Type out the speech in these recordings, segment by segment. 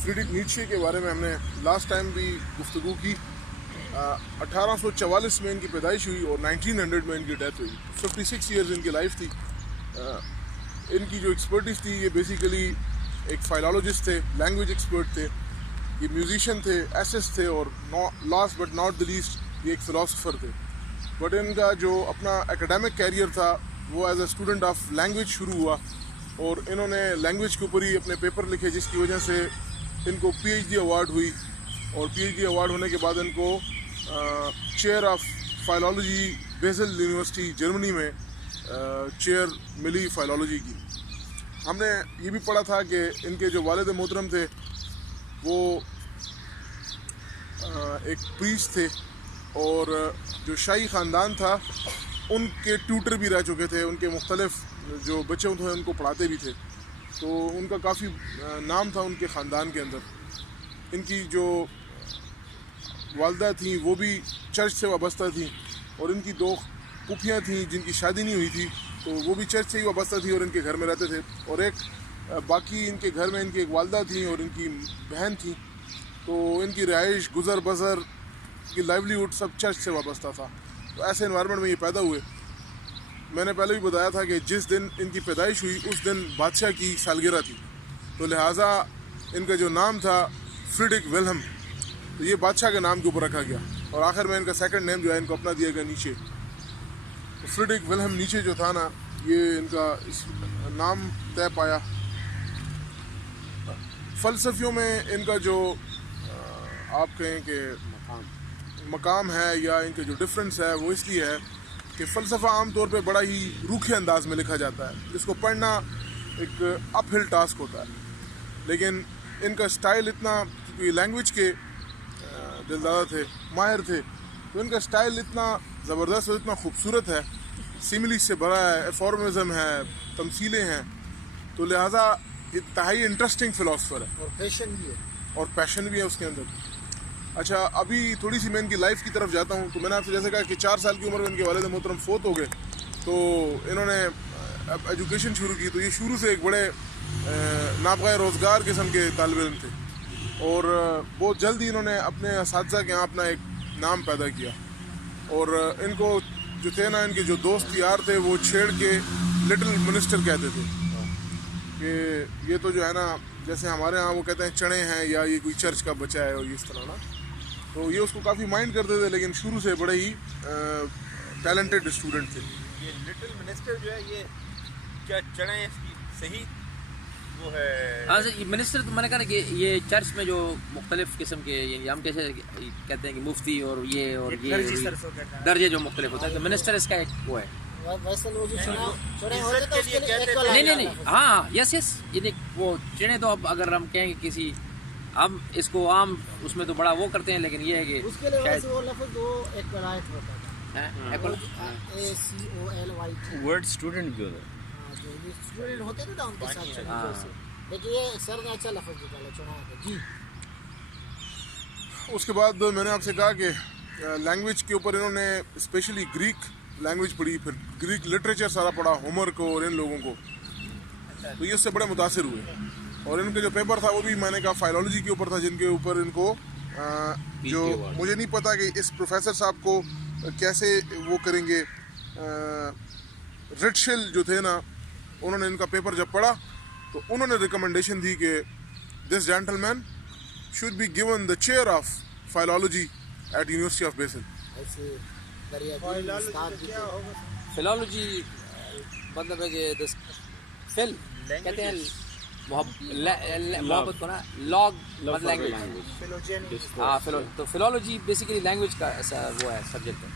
Friedrich Nietzsche के बारे में हमने लास्ट टाइम भी गुफ्तगू की। 1844 में इनकी पैदाइश हुई और 1900 में इनकी डेथ हुई। 56 ईयर्स इनकी लाइफ थी। इनकी जो एक्सपर्टीज़ थी, ये बेसिकली एक फाइलॉलॉजिस्ट थे, लैंग्वेज एक्सपर्ट थे, ये म्यूजिशियन थे, एसेस थे, और last but not the least ये एक फ़िलासफ़र थे। बट इनका जो अपना एकेडमिक कैरियर था वो as a student of language शुरू हुआ, और इन्होंने लैंग्वेज के ऊपर ही अपने पेपर लिखे, जिसकी वजह से इनको PhD अवार्ड हुई। और PhD अवार्ड होने के बाद इनको chair of philology Basel university Germany में चेयर मिली फाइलॉलजी की। हमने ये भी पढ़ा था कि इनके जो वालिद मोहतरम थे वो एक प्रीस्ट थे, और जो शाही ख़ानदान था उनके ट्यूटर भी रह चुके थे, उनके मुख्तलिफ जो बच्चे थे उनको पढ़ाते भी थे, तो उनका काफ़ी नाम था उनके ख़ानदान के अंदर। इनकी जो वालदा थी वो भी चर्च से वाबस्ता थी, और इनकी 2 पुफियाँ थीं जिनकी शादी नहीं हुई थी, तो वो भी चर्च से ही वाबस्ता थी और इनके घर में रहते थे। और एक बाकी इनके घर में इनकी एक वालदा थी और इनकी बहन थी, तो इनकी रिहाइश, गुज़र बसर की लाइवलीहुड सब चर्च से वाबस्ता था। तो ऐसे इन्वायरमेंट में ये पैदा हुए। मैंने पहले भी बताया था कि जिस दिन इनकी पैदाइश हुई उस दिन बादशाह की सालगिरह थी, तो लिहाजा इनका जो नाम था फ्रीडरिक विल्हेम, तो ये बादशाह के नाम के ऊपर रखा गया, और आखिर में इनका सेकंड नेम जो है इनको अपना दिया गया नीचे। तो फ्रीडरिक विल्हेम नीचे जो था ना, ये इनका इस नाम तय पाया। फ़लसफ़ियों में इनका जो आप कहें कि मकाम है या इनका जो डिफरेंस है वो इसलिए है कि फ़लसफ़ा आम तौर पे बड़ा ही रूखे अंदाज में लिखा जाता है, जिसको पढ़ना एक अपहिल टास्क होता है। लेकिन इनका स्टाइल इतना, क्योंकि लैंग्वेज के दिलदादा थे, माहिर थे, तो इनका स्टाइल इतना ज़बरदस्त और इतना खूबसूरत है, सिमिली से भरा है, एफॉर्मिज़म है, तमसीलें हैं, तो लिहाजा इंतहाई इंटरेस्टिंग फ़िलासफ़र है, और पैशन भी है उसके अंदर। अच्छा, अभी थोड़ी सी मैं इनकी लाइफ की तरफ जाता हूँ। तो मैंने आपसे जैसे कहा कि 4 साल की उम्र में इनके वालिद मोहतरम फोत हो गए, तो इन्होंने एजुकेशन शुरू की। तो ये शुरू से एक बड़े नाबग़ा रोज़गार किस्म के तालिब इल्म थे, और बहुत जल्द ही इन्होंने अपने असातिज़ा के यहाँ अपना एक नाम पैदा किया। और इनको जो थे ना, इनके जो दोस्त यार थे वो छेड़ के लिटिल मिनिस्टर कहते थे कि ये तो जो है ना, जैसे हमारे यहाँ वो कहते हैं चने हैं, या ये कोई चर्च का बच्चा है, और ये इस तरह ना। तो ये उसको काफ़ी माइंड करते थे, लेकिन शुरू से बड़े ही टैलेंटेड स्टूडेंट थे। ये लिटिल मिनिस्टर जो है, ये क्या चने इसकी सही वो है? हाँ सर, ये मिनिस्टर तो मैंने कहा कि ये चर्च में जो मुख्तलिफ किस्म के, यानी हम कैसे कहते हैं कि मुफ्ती और ये दर्जे जो मुख्तलिफ होता है, तो मिनिस्टर इसका एक वो है। नहीं, हाँ, यस, ये वो चने तो अब अगर हम कहें किसी, हम इसको आम उसमें तो बड़ा वो करते हैं, लेकिन ये है कि शायद वर्ड स्टूडेंट भी होता है, स्टूडेंट होते थे ना उनके साथ, लेकिन ये सर ने अच्छा लफ्ज़ निकाला, चुना जी। उसके बाद मैंने आपसे कहा कि लैंग्वेज के ऊपर इन्होंने स्पेशली ग्रीक लैंग्वेज पढ़ी, फिर ग्रीक लिटरेचर सारा पढ़ा, होमर को और इन लोगों को, तो ये उससे बड़े मुतासिर हुए। और इनके जो पेपर था वो भी मैंने कहा फाइलॉलजी के ऊपर था, जिनके ऊपर इनको जो मुझे नहीं पता कि इस प्रोफेसर साहब को कैसे वो करेंगे, रिटशेल जो थे ना, उन्होंने इनका पेपर जब पढ़ा तो उन्होंने रिकमेंडेशन दी कि this gentleman should be given the chair of philology at university of Basel. Philology मतलब है कि फिल कहते हैं मोहब्बत को ना, लॉग मतलब लैंग्वेज, हाँ, तो फिलॉलजी बेसिकली लैंग्वेज का ऐसा वो है, सब्जेक्ट है।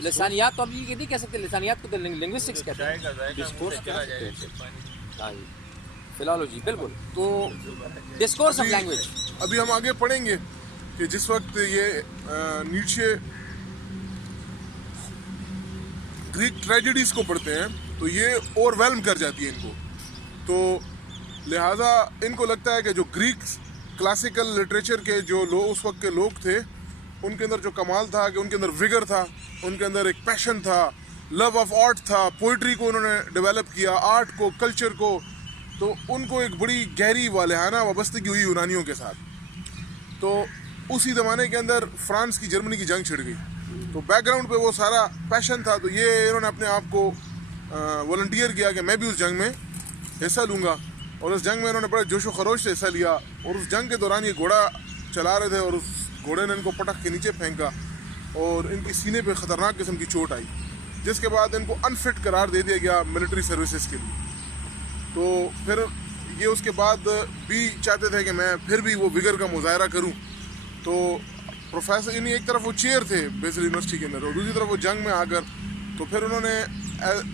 लिसानियात तो अभी नहीं कह सकते, लिसानियात को तो लिंग्विस्टिक्स कहते हैं, फिलॉलजी बिल्कुल। तो डिस्कोर्स ऑफ लैंग्वेज अभी हम आगे पढ़ेंगे कि जिस वक्त ये नीचे ग्रीक ट्रेजेडीज को पढ़ते हैं तो ये ओवरवेल्म कर जाती है इनको, तो लिहाजा इनको लगता है कि जो ग्रीक क्लासिकल लिटरेचर के जो लोग उस वक्त के लोग थे, उनके अंदर जो कमाल था कि उनके अंदर विगर था, उनके अंदर एक पैशन था, लव ऑफ आर्ट था, पोइट्री को उन्होंने डेवलप किया, आर्ट को, कल्चर को तो उनको एक बड़ी गहरी वालहाना वाबस्तगी हुई यूनानियों के साथ। तो उसी ज़माने के अंदर फ्रांस की जर्मनी की जंग छिड़ गई, तो बैकग्राउंड पे वो सारा पैशन था। तो ये इन्होंने अपने आप को वॉलंटियर किया कि मैं भी उस जंग में हिस्सा लूँगा, और उस जंग में इन्होंने बड़े जोशो खरोश से हिस्सा लिया। और उस जंग के दौरान ये घोड़ा चला रहे थे और उस घोड़े ने इनको पटक के नीचे फेंका और इनकी सीने पे ख़तरनाक किस्म की चोट आई, जिसके बाद इनको अनफिट करार दे दिया गया मिलिट्री सर्विसेज के लिए। तो फिर ये उसके बाद भी चाहते थे कि मैं फिर भी वो विगर का मुजाहरा करूं। तो प्रोफेसर यानी एक तरफ वो चेयर थे बेसिल यूनिवर्सिटी के अंदर और दूसरी तरफ वो जंग में आकर तो फिर उन्होंने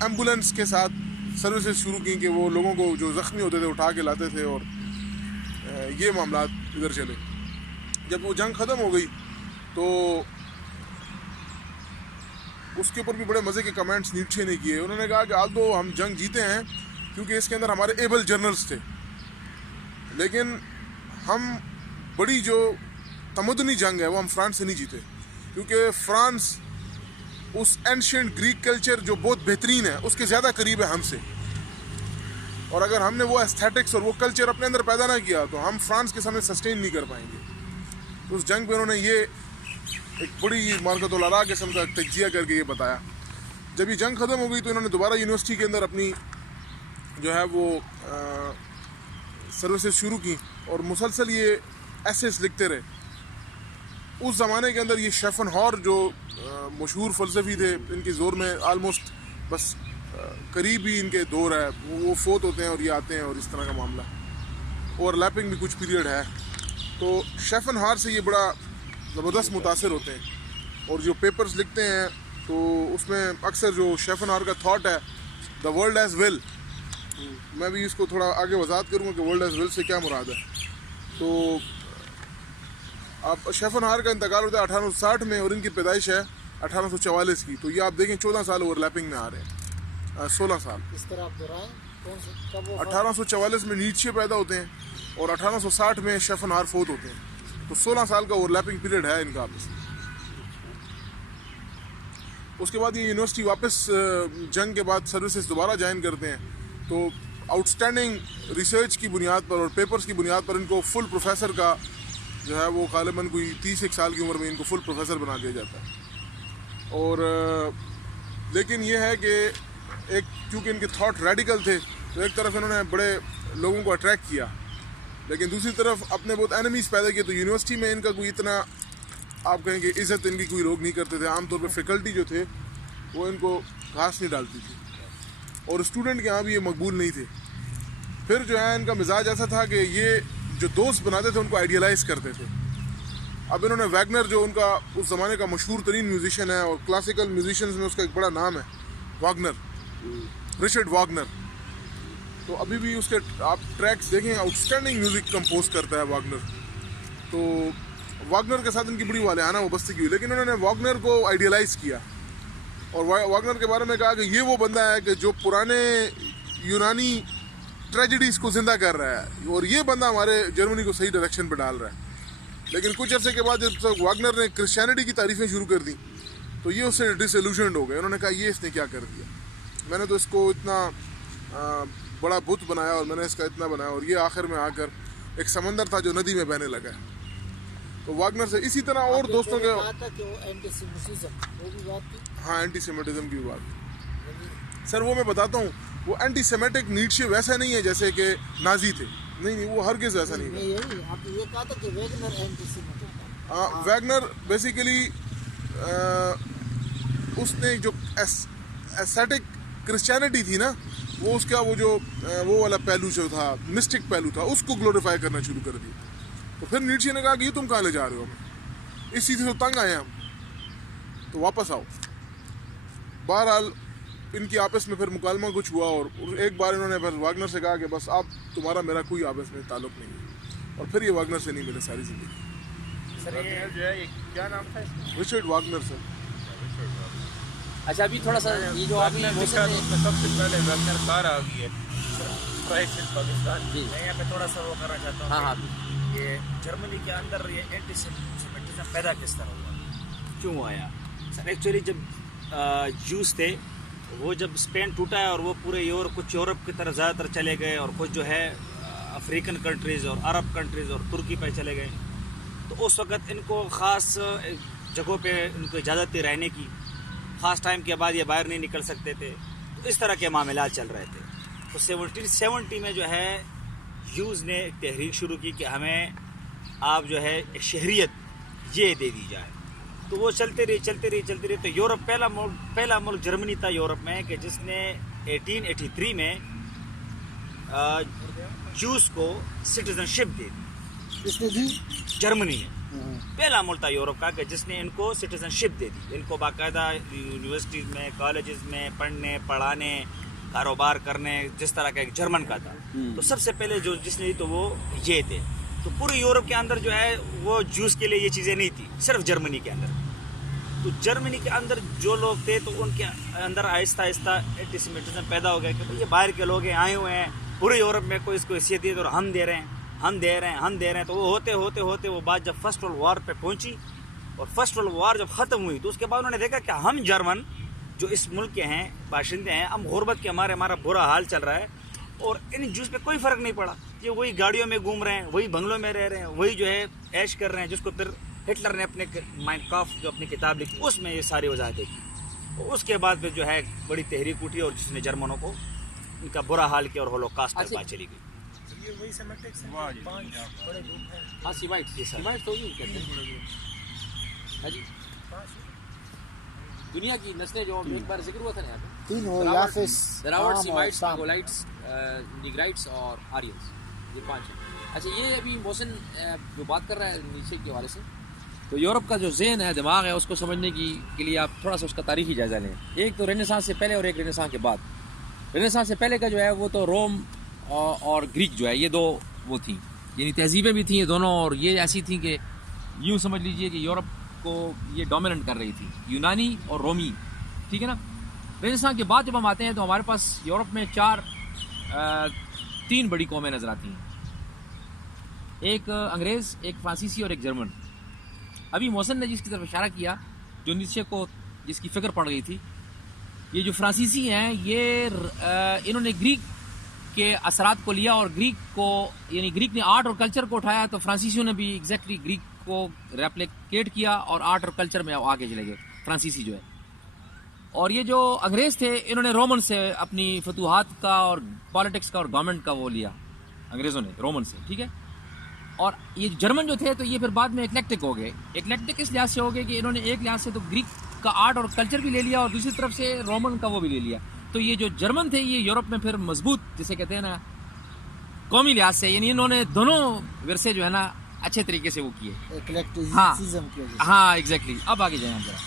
एम्बुलेंस के साथ सर्विसेज शुरू की कि वो लोगों को जो ज़ख्मी होते थे उठा के लाते थे, और ये मामला इधर चले। जब वो जंग ख़त्म हो गई तो उसके ऊपर भी बड़े मज़े के कमेंट्स नीचे ने किए। उन्होंने कहा कि आज तो हम जंग जीते हैं क्योंकि इसके अंदर हमारे एबल जनरल्स थे, लेकिन हम बड़ी जो तमदनी जंग है वो हम फ्रांस से नहीं जीते, क्योंकि फ्रांस उस एंशिएंट ग्रीक कल्चर जो बहुत बेहतरीन है उसके ज़्यादा करीब है हमसे, और अगर हमने वो एस्थेटिक्स और वो कल्चर अपने अंदर पैदा ना किया तो हम फ्रांस के सामने सस्टेन नहीं कर पाएंगे। तो उस जंग पे उन्होंने ये एक बड़ी मार्कतुल आरा किस्म का तज्जिया करके ये बताया। जब ये जंग ख़त्म हो गई तो इन्होंने दोबारा यूनिवर्सिटी के अंदर अपनी जो है वो सर्विसेज शुरू की और मुसलसल ये एसेस लिखते रहे। उस ज़माने के अंदर ये शेफनहॉर जो मशहूर फ़लसफ़ी थे, इनकी ज़ोर में आलमोस्ट बस करीब ही इनके दौर है, वो फोत होते हैं और ये आते हैं और इस तरह का मामला, ओवरलैपिंग भी कुछ पीरियड है। तो शेफनहॉर से ये बड़ा ज़बरदस्त मुतासिर होते हैं और जो पेपर्स लिखते हैं तो उसमें अक्सर जो शेफनहॉर का थॉट है द वर्ल्ड एज़ विल, मैं भी इसको थोड़ा आगे वजाहत करूँगा कि वर्ल्ड एज़ विल से क्या मुराद है। तो अब शेफनहॉर का इंतकाल होता है 1860 में और इनकी पैदाइश है 1844 की। तो ये आप देखें 14 साल ओवरलैपिंग में आ रहे हैं, 16 साल। इस तरह आप दोहराएं कौन से कब वो 1844 में नीचे पैदा होते हैं और 1860 में शेफनहॉर फोत होते हैं, तो 16 साल का ओवरलैपिंग पीरियड है इनका आपस में। उसके बाद ये यूनिवर्सिटी वापस जंग के बाद सर्विसेज दोबारा ज्वाइन करते हैं। तो आउटस्टैंडिंग रिसर्च की बुनियाद पर और पेपर्स की बुनियाद पर इनको फुल प्रोफेसर का जो है वो गालिबन कोई 30 साल की उम्र में इनको फुल प्रोफेसर बना दिया जाता है। और लेकिन ये है कि एक क्योंकि इनके थॉट रेडिकल थे तो एक तरफ इन्होंने बड़े लोगों को अट्रैक्ट किया, लेकिन दूसरी तरफ अपने बहुत एनिमीज़ पैदा किए। तो यूनिवर्सिटी में इनका कोई इतना आप कहें कि इज़्ज़त इनकी कोई लोग नहीं करते थे। आमतौर पर फैकल्टी जो थे वो इनको घास नहीं डालती थी और स्टूडेंट के यहाँ भी ये मकबूल नहीं थे। फिर जो है इनका मिजाज ऐसा था कि ये जो दोस्त बनाते थे उनको आइडियलाइज़ करते थे। अब इन्होंने वैगनर जो उनका उस ज़माने का मशहूर तरीन म्यूजिशियन है और क्लासिकल म्यूजिशियंस में उसका एक बड़ा नाम है वागनर, रिचर्ड वागनर। तो अभी भी उसके आप ट्रैक्स देखें, आउटस्टैंडिंग म्यूज़िक कंपोज करता है वागनर। तो वागनर के साथ इनकी बड़ी वालियाना वाबस्तगी हुई, लेकिन उन्होंने वागनर को आइडियलाइज़ किया और वागनर के बारे में कहा कि ये वो बंदा है कि जो पुराने यूनानी ट्रेजेडीज़ को ज़िंदा कर रहा है और ये बंदा हमारे जर्मनी को सही डायरेक्शन पर डाल रहा है। लेकिन कुछ अर्से के बाद जब वागनर ने क्रिश्चियनिटी की तारीफ़ें शुरू कर दी तो ये उससे डिसइल्यूशन्ड हो गए। उन्होंने कहा ये इसने क्या कर दिया, मैंने तो इसको इतना बड़ा बुत बनाया और मैंने इसका इतना बनाया और ये आखिर में आकर एक समंदर था जो नदी में बहने लगा है। तो वागनर से इसी तरह और दोस्तों के हाँ एंटीसेमिटिज्म की बात सर वो मैं बताता हूँ, वो एंटीसेमेटिक नीचे वैसा नहीं है जैसे कि नाजी थे, नहीं वो हरगिज़ वैसा नहीं है। ये कहा था कि वैगनर एंटीसेमिटिक है। वैगनर बेसिकली उसने जो एस्थेटिक क्रिश्चियनिटी थी ना वो उसका वो वाला पहलू जो था मिस्टिक पहलू था उसको ग्लोरीफाई करना शुरू कर दिया। तो फिर नीचे ने कहा कि ये तुम कहाँ ले जा रहे हो, हमें इस चीज़ से तंग आए हम, तो वापस आओ। बहरहाल इनकी आपस में फिर मुकालमा कुछ हुआ और एक बार इन्होंने फिर वागनर से कहा कि बस आप तुम्हारा मेरा कोई आपस में ताल्लुक़ नहीं है, और फिर ये वागनर से नहीं मिले सारी ज़िंदगी। सर ये जो है ये क्या नाम था इसका? Richard Wagner sir. अच्छा अभी थोड़ा सा ये जो अभी उसमें सबसे पहले वैगनर कार आ गई है पाकिस्तान जी। मैं यहाँ पे थोड़ा सा वो करना चाहता हूँ। हाँ कि ये जर्मनी के अंदर ये एंटीसेमिटिज्म पैदा किस तरह हुआ, क्यों आया? सर एक्चुअली जब जूस थे वो जब स्पेन टूटा है और वो पूरे कुछ यूरोप की तरफ ज़्यादातर चले गए और कुछ जो है अफ्रीकन कंट्रीज़ और अरब कंट्रीज़ और तुर्की पे चले गए, तो उस वक़्त इनको ख़ास जगहों पे इनको इजाज़त थी रहने की, ख़ास टाइम के बाद ये बाहर नहीं निकल सकते थे। तो इस तरह के मामला चल रहे थे। तो 1770 में जो है ह्यूज़ ने एक तहरीक शुरू की कि हमें आप जो है शहरियत ये दे दी जाए। तो वो चलते रही। तो यूरोप पहला मुल्क जर्मनी था यूरोप में कि जिसने 1883 में जूस को सिटीजनशिप दे दी। इसने दी? जर्मनी ने पहला मुल्क था यूरोप का कि जिसने इनको सिटीजनशिप दे दी। इनको बाकायदा यूनिवर्सिटीज़ में, कॉलेजेस में पढ़ने, पढ़ाने, कारोबार करने, जिस तरह का एक जर्मन का था। तो सबसे पहले जो जिसने दी तो वो ये थे। तो पूरे यूरोप के अंदर जो है वो जूस के लिए ये चीज़ें नहीं थी, सिर्फ जर्मनी के अंदर। तो जर्मनी के अंदर जो लोग थे तो उनके अंदर आहिस्ता आहिस्ता एंटीसेमिटिज्म पैदा हो गया कि भाई ये बाहर के लोग हैं, आए हुए हैं, पूरे यूरोप में कोई इसको हैसियत दी और हम दे रहे हैं। तो वो होते वो बात जब फर्स्ट वर्ल्ड वॉर पे पहुंची और फर्स्ट वर्ल्ड वॉर जब ख़त्म हुई तो उसके बाद उन्होंने देखा कि हम जर्मन जो इस मुल्क के हैं, बाशिंदे हैं, हम गुरबत के हमारा बुरा हाल चल रहा है और इन जूस पे कोई फ़र्क नहीं पड़ा। ये वही गाड़ियों में घूम रहे हैं, वही बंगलों में रह रहे हैं, वही जो है ऐश कर रहे हैं, जिसको फिर हिटलर ने अपने माइन काफ जो अपनी किताब लिखी उसमें ये सारी वजाहतें की। उसके बाद फिर जो है बड़ी तहरीक उठी और जिसने जर्मनों को इनका बुरा हाल किया और होलोकॉस्ट तक बात चली गई। ये वही सेमेटिक्स हैं, 5 बड़े ग्रुप हैं। हाँ, सीमाइट्स तो यही कहते हैं। हाँ जी, दुनिया की नस्लें जो एक बार जिक्र हुआ था ना यहाँ पे, 3 हो, याफिस, दरावट, आम और सीमाइट्स, साम। निगोलाइट्स, निग्राइट्स और आर्यंस, ये 5 हैं। अच्छा, ये अभी मोहसिन जो बात कर रहा है नीचे के हवाले से, तो यूरोप का जो ज़हन है, दिमाग है, उसको समझने के लिए आप थोड़ा सा उसका तारीखी जायज़ा लें। एक तो रेनेसांस से पहले और एक रेनेसांस के बाद। रेनेसांस से पहले का जो है वो तो रोम और ग्रीक जो है ये दो वो थी, यानी तहजीबें भी थी ये दोनों, और ये ऐसी थी कि यूँ समझ लीजिए कि यूरोप को ये डोमिनेंट कर रही थी, यूनानी और रोमी, ठीक है ना। रेनेसांस के बाद जब हम आते हैं तो हमारे पास यूरोप में 3 बड़ी कौमें नज़र आती हैं, एक अंग्रेज़, एक फ्रांसीसी और एक जर्मन। अभी मोहसिन ने जिसकी तरफ इशारा किया, जो नीचे को जिसकी फ़िक्र पड़ गई थी, ये जो फ्रांसीसी हैं ये इन्होंने ग्रीक के असरात को लिया और ग्रीक को, यानी ग्रीक ने आर्ट और कल्चर को उठाया, तो फ्रांसीसियों ने भी एग्जैक्टली ग्रीक को रेप्लिकेट किया और आर्ट और कल्चर में आगे चले गए फ्रांसीसी जो है। और ये जो अंग्रेज़ थे इन्होंने रोमन से अपनी फतूहात का और पॉलिटिक्स का और गवर्नमेंट का वो लिया, अंग्रेज़ों ने रोमन से, ठीक है। और ये जर्मन जो थे तो ये फिर बाद में एक्लेक्टिक हो गए। एक्लेक्टिक इस लिहाज से हो गए कि इन्होंने एक लिहाज से तो ग्रीक का आर्ट और कल्चर भी ले लिया और दूसरी तरफ से रोमन का वो भी ले लिया। तो ये जो जर्मन थे ये यूरोप में फिर मजबूत, जिसे कहते हैं ना कौमी लिहाज से, यानी इन्होंने दोनों विरसे जो है ना अच्छे तरीके से वो किए। हाँ एग्जैक्टली। अब आगे जाए हम जरा,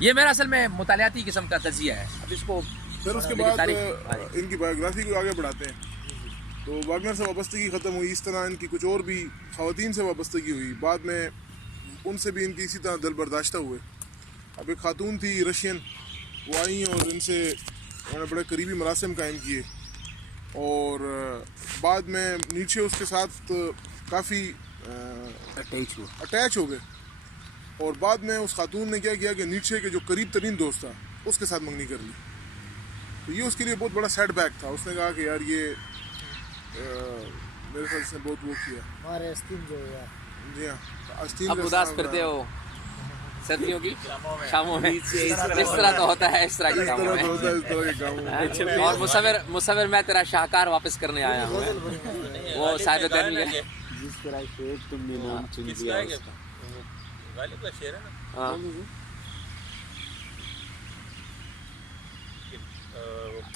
ये मेरा असल में मुतालियाती किस्म का तजिया है। अब इसको फिर उसके बाद इनकी बायोग्राफी को आगे बढ़ाते हैं। तो वागनर से वाबस्तगी ख़त्म हुई, इस तरह इनकी कुछ और भी ख़वातीन से वाबस्तगी हुई, बाद में उनसे भी इनकी इसी तरह दिल बर्दाश्ता हुए। अब एक खातून थी रशियन, वो आई और इनसे उन्होंने बड़े करीबी मरासिम कायम किए और बाद में नीचे उसके साथ काफ़ी अटैच हो गए और बाद में उस खातून ने क्या किया कि नीचे के जो करीब तरीन दोस्त था उसके साथ मंगनी कर ली। तो ये उसके लिए बहुत बड़ा सेटबैक था। उसने कहा कि यार ये मेरे ख्याल से बहुत वो किया हमारे अस्तीन जो है यार। जी हाँ, अस्तीन अब उदास करते हो सर्दियों की शामों में, इस तरह तो होता है, इस तरह के कामों में। और मुसविर मैं तेरा शाहकार वापस करने आया हूँ, वो शायद जिस तरह से तुमने नाम चुन लिया गालिब का शेर है ना। हाँ,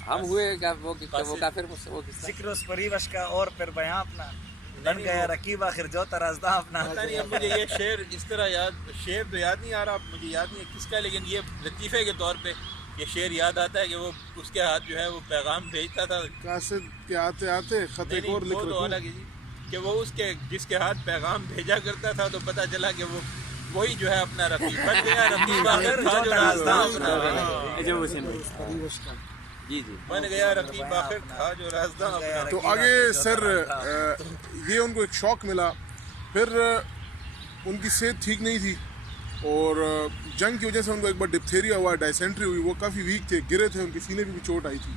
हम हुए क्या वो काफिर वो जिक्र उस परिवश का और फिर बयां अपना बन गया रकीब आखिर जो तराजदा अपना। पता नहीं अब मुझे ये शेर इस तरह शेर तो याद नहीं आ रहा, मुझे याद नहीं है किसका, लेकिन ये लतीफ़े के तौर पे ये शेर याद आता है कि वो उसके हाथ जो है वो पैगाम भेजता था कासिद के आते आते खत एक और लिख वो तो अलग ही कि वो उसके जिसके हाथ पैगाम भेजा करता था तो पता चला कि वो वही जो है अपना रफीक बन गया, रफीक आखिर था जो रास्ता अपना जी जी बन गया, रफीक आखिर था जो रास्ता अपना। तो आगे सर ये उनको एक शौक मिला, फिर उनकी सेहत ठीक नहीं थी और जंग की वजह से उनको एक बार डिप्थेरिया हुआ, डायसेंट्री हुई, वो काफ़ी वीक थे, गिरे थे, उनके सीने पे भी चोट आई थी,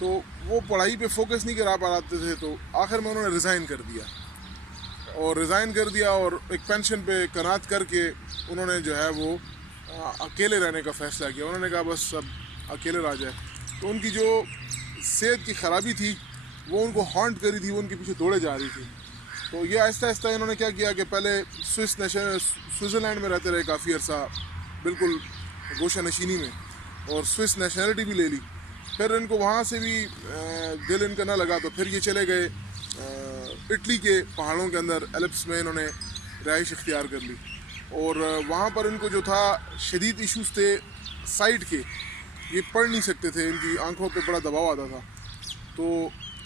तो वो पढ़ाई पे फोकस नहीं करा पाते थे, तो आखिर में उन्होंने रिज़ाइन कर दिया और एक पेंशन पे कनात करके उन्होंने जो है वो अकेले रहने का फ़ैसला किया। उन्होंने कहा बस अब अकेले रह जाए। तो उनकी जो सेहत की ख़राबी थी वो उनको हॉन्ट करी थी, वो उनके पीछे दौड़े जा रही थी। तो ये आहिस्ता आहिस्ता इन्होंने क्या किया कि पहले स्विट्ज़रलैंड में रहते रहे काफ़ी अर्सा, बिल्कुल गोशा नशीनी में, और स्विस नेशनलिटी भी ले ली। फिर इनको वहाँ से भी दिल इनका ना लगा, तो फिर ये चले गए इटली के पहाड़ों के अंदर एल्प्स में, इन्होंने रहाइश इख्तियार कर ली। और वहाँ पर इनको जो था शदीद इश्यूज़ थे साइट के, ये पढ़ नहीं सकते थे, इनकी आंखों पे बड़ा दबाव आता था। तो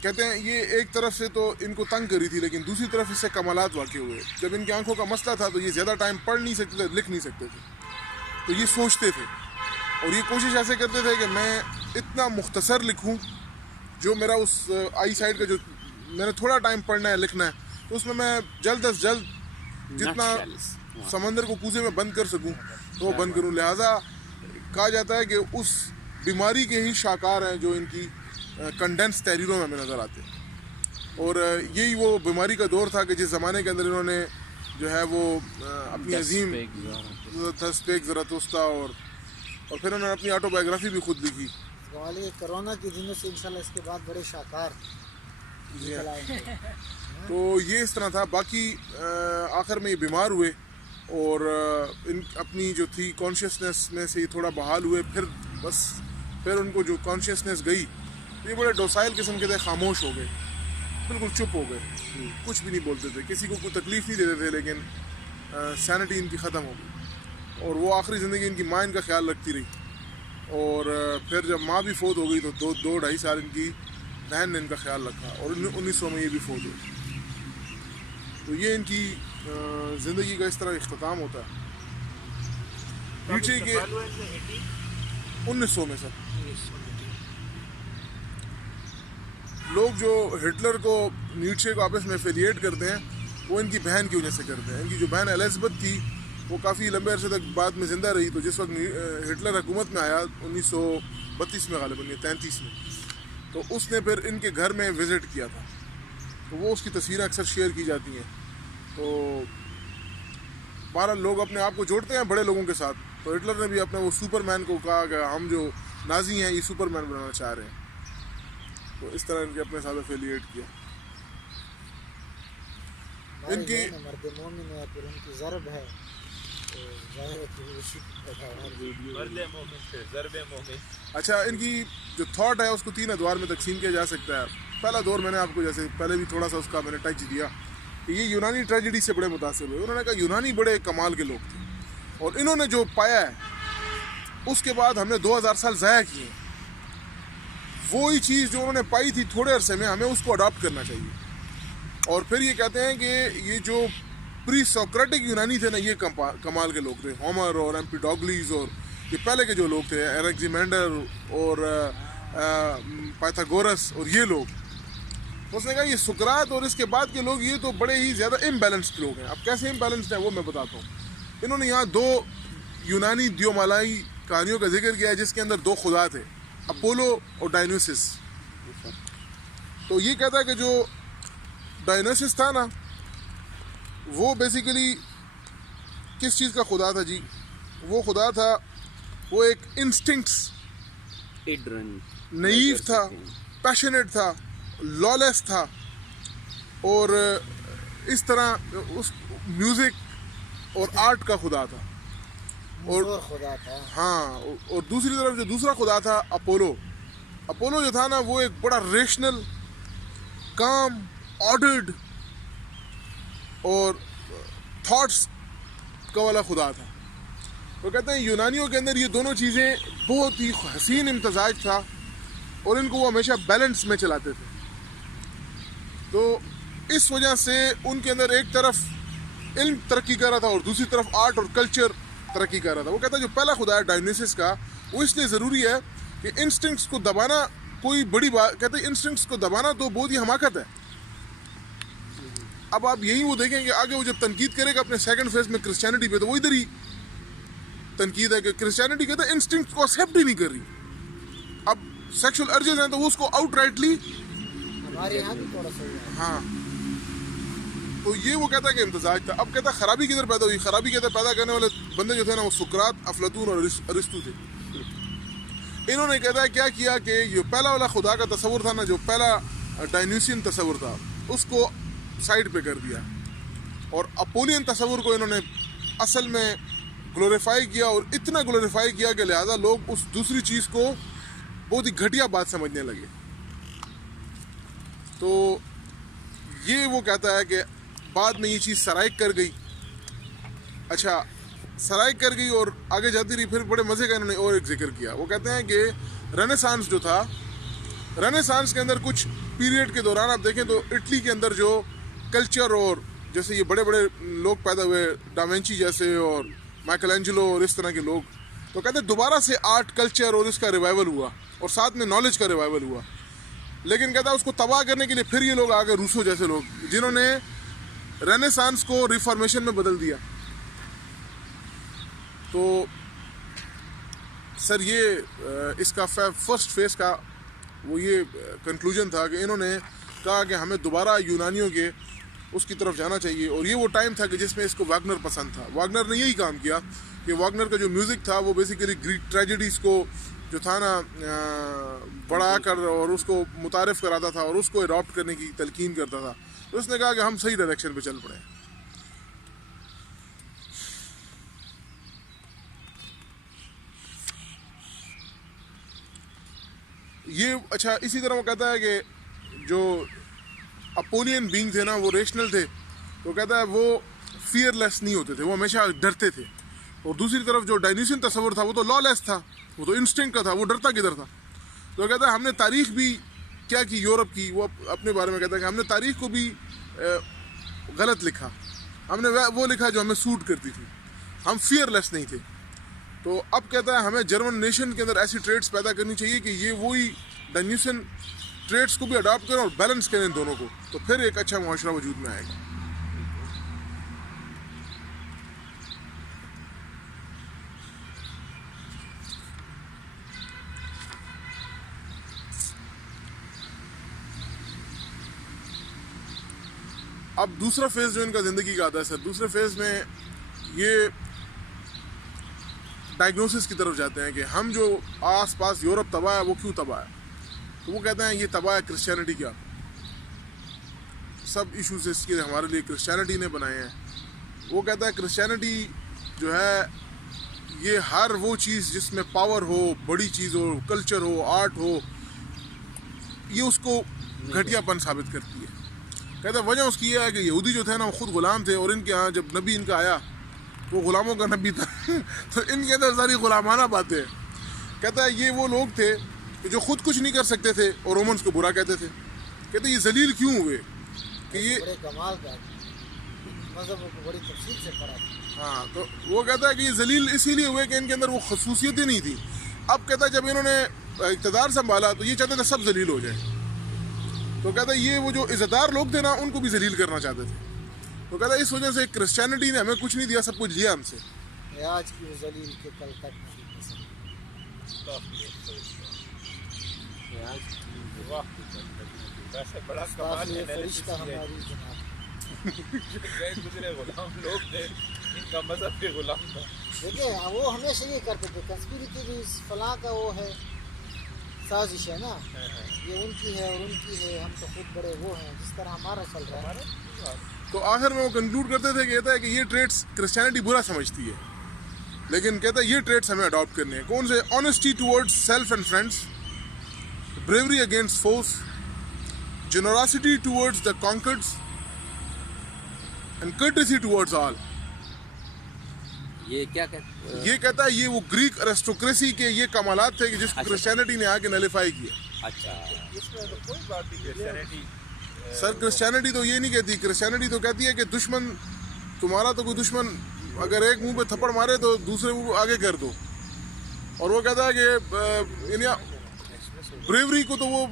कहते हैं ये एक तरफ से तो इनको तंग करी थी, लेकिन दूसरी तरफ इससे कमालात वाक़ई हुए। जब इनकी आंखों का मसला था तो ये ज़्यादा टाइम पढ़ नहीं सकते थे, लिख नहीं सकते थे, तो ये सोचते थे और ये कोशिश ऐसे करते थे कि मैं इतना मुख्तसर लिखूं जो मेरा उस आई साइड का जो मैंने थोड़ा टाइम पढ़ना है, लिखना है, तो उसमें मैं जल्द अज जल्द जितना समंदर को कूजे में बंद कर सकूं तो वो बंद करूं। लिहाजा कहा जाता है कि उस बीमारी के ही शाकार हैं जो इनकी कंडेंस तहरीरों में हमें नज़र आते हैं। और यही वो बीमारी का दौर था कि जिस ज़माने के अंदर इन्होंने जो है वो अपनी अजीम तस्पेक ज़रातुस्ता और फिर उन्होंने अपनी ऑटोबायोग्राफी भी खुद लिखी। कोरोना के दिनों से इंशाल्लाह इसके बाद बड़े शाकार निकल आएंगे। तो ये इस तरह था। बाकी आखिर में ये बीमार हुए और इन अपनी जो थी कॉन्शियसनेस में से ये थोड़ा बहाल हुए। फिर उनको जो कॉन्शियसनेस गई तो ये बड़े डोसाइल किस्म के थे, खामोश हो गए, बिल्कुल चुप हो गए, कुछ भी नहीं बोलते थे, किसी को कोई तकलीफ़ नहीं देते थे, लेकिन सैनिटी इनकी ख़त्म हो गई। और वो आखिरी ज़िंदगी इनकी माँ इनका ख्याल रखती रही। और फिर जब माँ भी फ़ौत हो गई तो 2-2.5 साल इनकी बहन ने इनका ख्याल रखा और 1900 में ये भी फ़ौत हुई। तो ये इनकी ज़िंदगी का इस तरह इख्तिताम होता है। नीचे के 1900 में सर लोग जो हिटलर को नीचे को आपस में एफिलिएट करते हैं वो इनकी बहन की वजह से करते हैं। इनकी जो बहन एलिज़ाबेथ थी वो काफ़ी लंबे अरसे तक बाद में ज़िंदा रही। तो जिस वक्त हिटलर हुकूमत में आया 1932 में, गालिबन 33 में, तो उसने फिर इनके घर में विज़िट किया था। तो वो उसकी तस्वीरें अक्सर शेयर की जाती हैं। तो 12 लोग अपने आप को जोड़ते हैं बड़े लोगों के साथ। तो हिटलर ने भी अपने वो सुपरमैन को कहा कि हम जो नाजी हैं ये सुपरमैन बनाना चाह रहे हैं। तो इस तरह इनके अपने साथ एफिलिएट किया। इनकी मर्द मोमिन है, फिर उनकी ज़रब है, तो ज़ाहिर है कि उसी अच्छा, इनकी जो थॉट है उसको 3 अदवार में तकसीम किया जा सकता है। पहला दौर मैंने आपको जैसे पहले भी थोड़ा सा उसका मैंने टच दिया कि ये यूनानी ट्रेजेडी से बड़े मुतासिर हुए। उन्होंने कहा यूनानी बड़े कमाल के लोग थे और इन्होंने जो पाया है उसके बाद हमने 2000 साल ज़ाया किए। वही चीज़ जो उन्होंने पाई थी थोड़े अरसे में, हमें उसको अडॉप्ट करना चाहिए। और फिर ये कहते हैं कि ये जो प्री सोक्रेटिक यूनानी थे ना, ये कमाल के लोग थे। होमर और एम्पिडोक्लेस और ये पहले के जो लोग थे, एलेक्जेंडर और पाइथागोरस और ये लोग, उसने कहा ये सुकरात और इसके बाद के लोग ये तो बड़े ही ज़्यादा इम्बैलेंस्ड लोग हैं। अब कैसे इम्बैलेंस्ड है वो मैं बताता हूँ। इन्होंने यहाँ 2 यूनानी दियोमालाई कहानियों का जिक्र किया है जिसके अंदर 2 खुदा थे, अपोलो और डायनोसिस। तो ये कहता है कि जो डायनोसिस था ना, वो बेसिकली किस चीज़ का खुदा था जी? वो खुदा था, वो एक इंस्टिंक्ट्स, नईव था, पैशनेट था, लॉलेस था और इस तरह उस म्यूज़िक और आर्ट का खुदा था। और खुदा था। हाँ, और दूसरी तरफ जो दूसरा खुदा था अपोलो जो था ना, वो एक बड़ा रेशनल, काम, ऑर्डर्ड और थॉट्स का वाला खुदा था। तो कहते हैं यूनानियों के अंदर ये दोनों चीज़ें बहुत ही हसीन इम्तजाज था और इनको वो हमेशा बैलेंस में चलाते थे। तो इस वजह से उनके अंदर एक तरफ इल्म तरक्की कर रहा था और दूसरी तरफ आर्ट और कल्चर तरक्की कर रहा था। वो कहता है जो पहला खुदा है डायनोसिस का, वो इसलिए ज़रूरी है कि इंस्टिंक्ट्स को दबाना कोई बड़ी बात, कहते हैं इंस्टिंक्ट्स को दबाना तो बहुत ही हमाकत है। अब आप यही वो देखेंगे आगे वो जब तनकीद करेगा अपने सेकंड फेज में क्रिश्चियनिटी पे, तो वो इधर ही तनकीद है कि क्रिश्चियनिटी कहता है इंस्टिंक्ट को एक्सेप्ट ही नहीं कर रही। अब सेक्सुअल अर्जेस हैं तो वो उसको आउटराइटली, हमारे यहाँ भी थोड़ा सा हुआ है। हाँ, तो ये वो कहता है कि इम्तजाज था। अब कहता है खराबी किधर पैदा हुई? खराबी कहता है पैदा करने वाले बंदे जो थे ना वो सुकरात, अफलातून और अरिस्तु थे। इन्होंने कहता है क्या किया कि ये पहला वाला खुदा का तस्वुर था ना, जो पहला डायन्यूसियन तस्वुर था, उसको साइड पे कर दिया और अपोलियन तस्वुर को इन्होंने असल में ग्लोरीफाई किया, और इतना ग्लोरीफाई किया कि लिहाजा लोग उस दूसरी चीज़ को बहुत ही घटिया बात समझने लगे। तो ये वो कहता है कि बाद में ये चीज़ सराइक कर गई। अच्छा, सराइक कर गई और आगे जाती रही। फिर बड़े मज़े का इन्होंने और एक जिक्र किया। वो कहते हैं कि रेनेसांस जो था, रेनेसांस के अंदर कुछ पीरियड के दौरान आप देखें तो इटली के अंदर जो कल्चर, और जैसे ये बड़े बड़े लोग पैदा हुए, डाविंची जैसे और माइकलएंजेलो और इस तरह के लोग, तो कहते हैं दोबारा से आर्ट, कल्चर और इसका रिवाइवल हुआ, और साथ में नॉलेज का रिवाइवल हुआ। लेकिन कहता है उसको तबाह करने के लिए फिर ये लोग आ गए, रूसो जैसे लोग, जिन्होंने रेनेसांस को रिफॉर्मेशन में बदल दिया। तो सर ये इसका फर्स्ट फेज का वो ये कंक्लूजन था कि इन्होंने कहा कि हमें दोबारा यूनानियों के उसकी तरफ जाना चाहिए, और ये वो टाइम था कि जिसमें इसको वागनर पसंद था। वागनर ने यही काम किया कि वागनर का जो म्यूज़िक था वो बेसिकली ग्रीक ट्रेजेडीज़ को जो था ना बढ़ा कर और उसको मुतारिफ कराता था और उसको अडॉप्ट करने की तलकीन करता था। तो उसने कहा कि हम सही डायरेक्शन पे चल पड़े। ये अच्छा, इसी तरह वो कहता है कि जो अपोलियन बीइंग थे ना वो रेशनल थे, तो कहता है वो फियरलेस नहीं होते थे, वो हमेशा डरते थे। और दूसरी तरफ जो डायन्यूसियन तस्वुर था वो तो लॉलेस था, वो तो इंस्टिंक्ट का था, वो डरता किधर था। तो कहता है हमने तारीख भी क्या की यूरोप की, वो अपने बारे में कहता है कि हमने तारीख को भी गलत लिखा, हमने वो लिखा जो हमें सूट करती थी, हम फियरलेस नहीं थे। तो अब कहता है हमें जर्मन नेशन के अंदर ऐसी ट्रेड्स पैदा करनी चाहिए कि ये वही डायन्यूसियन ट्रेड्स को भी अडॉप्ट करें और बैलेंस करें इन दोनों को, तो फिर एक अच्छा मुआशरा वजूद में आएगा। अब दूसरा फेज जो इनका ज़िंदगी का आता है सर, दूसरे फेज में ये डायग्नोसिस की तरफ जाते हैं कि हम जो आसपास यूरोप तबाह है वो क्यों तबाह है। तो वो कहते हैं ये तबाह है क्रिश्चियनिटी क्या, सब इश्यूज इसके हमारे लिए क्रिश्चियनिटी ने बनाए हैं। वो कहता है क्रिश्चियनिटी जो है ये हर वो चीज़ जिसमें पावर हो, बड़ी चीज़ हो, कल्चर हो, आर्ट हो, ये उसको घटियापन साबित करती है। कहता है वजह उसकी ये है कि यहूदी जो थे ना वो खुद गुलाम थे, और इनके यहाँ जब नबी इनका आया वो गुलामों का नबी था तो इनके अंदर सारी गुलामाना बातें। कहता है ये वो लोग थे कि जो खुद कुछ नहीं कर सकते थे और रोमन्स को बुरा कहते थे। कहते ये जलील क्यों हुए कि ये बड़े कमाल का मज़हब को बड़ी तफसील से पढ़ा। हाँ, तो वो कहता है कि ये जलील इसीलिए हुए कि इनके अंदर वो खसूसियतें नहीं थी। अब कहता है जब इन्होंने इक़्तिदार संभाला तो ये चाहते थे सब जलील हो जाए। तो कहता है ये वो जो इज़्ज़तदार लोग थे ना उनको भी जलील करना चाहते थे। तो कहता है इस वजह से क्रिश्चियनिटी ने हमें कुछ नहीं दिया, सब कुछ लिया हमसे। आज की वो जलील के कल तक नहीं पसंद। वैसे बड़ा कमाल है फरिश्ता हमारी जनाब। गए गुजरे गुलाम लोग थे, इनका मजहब के गुलाम था। देखिए वो हमेशा ये करते थे, कंस्पिरेसी भी फलां का वो है, साजिश है ना, ये उनकी है और उनकी है, हम तो खुद बड़े वो हैं, जिस तरह हमारा चल रहा है। तो आखिर में वो कंक्लूड करते थे, कहता है कि ये ट्रेड्स क्रिश्चियनिटी बुरा समझती है, लेकिन कहता है ये ट्रेड्स हमें अडॉप्ट करने हैं। कौन से? Honesty towards self and friends, bravery against force, generosity towards the concords and courtesy towards all. ये क्या कहते? ये कहता है ये वो ग्रीक अरिस्टोक्रेसी के ये कमालात थे कि जिसको क्रिश्चियनिटी ने आके नलिफाई किया। अच्छा, इसमें तो कोई बात नहीं क्रिश्चियनिटी। सर क्रिश्चियनिटी तो ये नहीं कहती, क्रिश्चियनिटी तो कहती है कि दुश्मन तुम्हारा तो कोई दुश्मन अगर एक मुंह पे थप्पड़ मारे तो दूसरे मुंह आगे कर दो। और वो कहता है कि ब्रेवरी को तो वो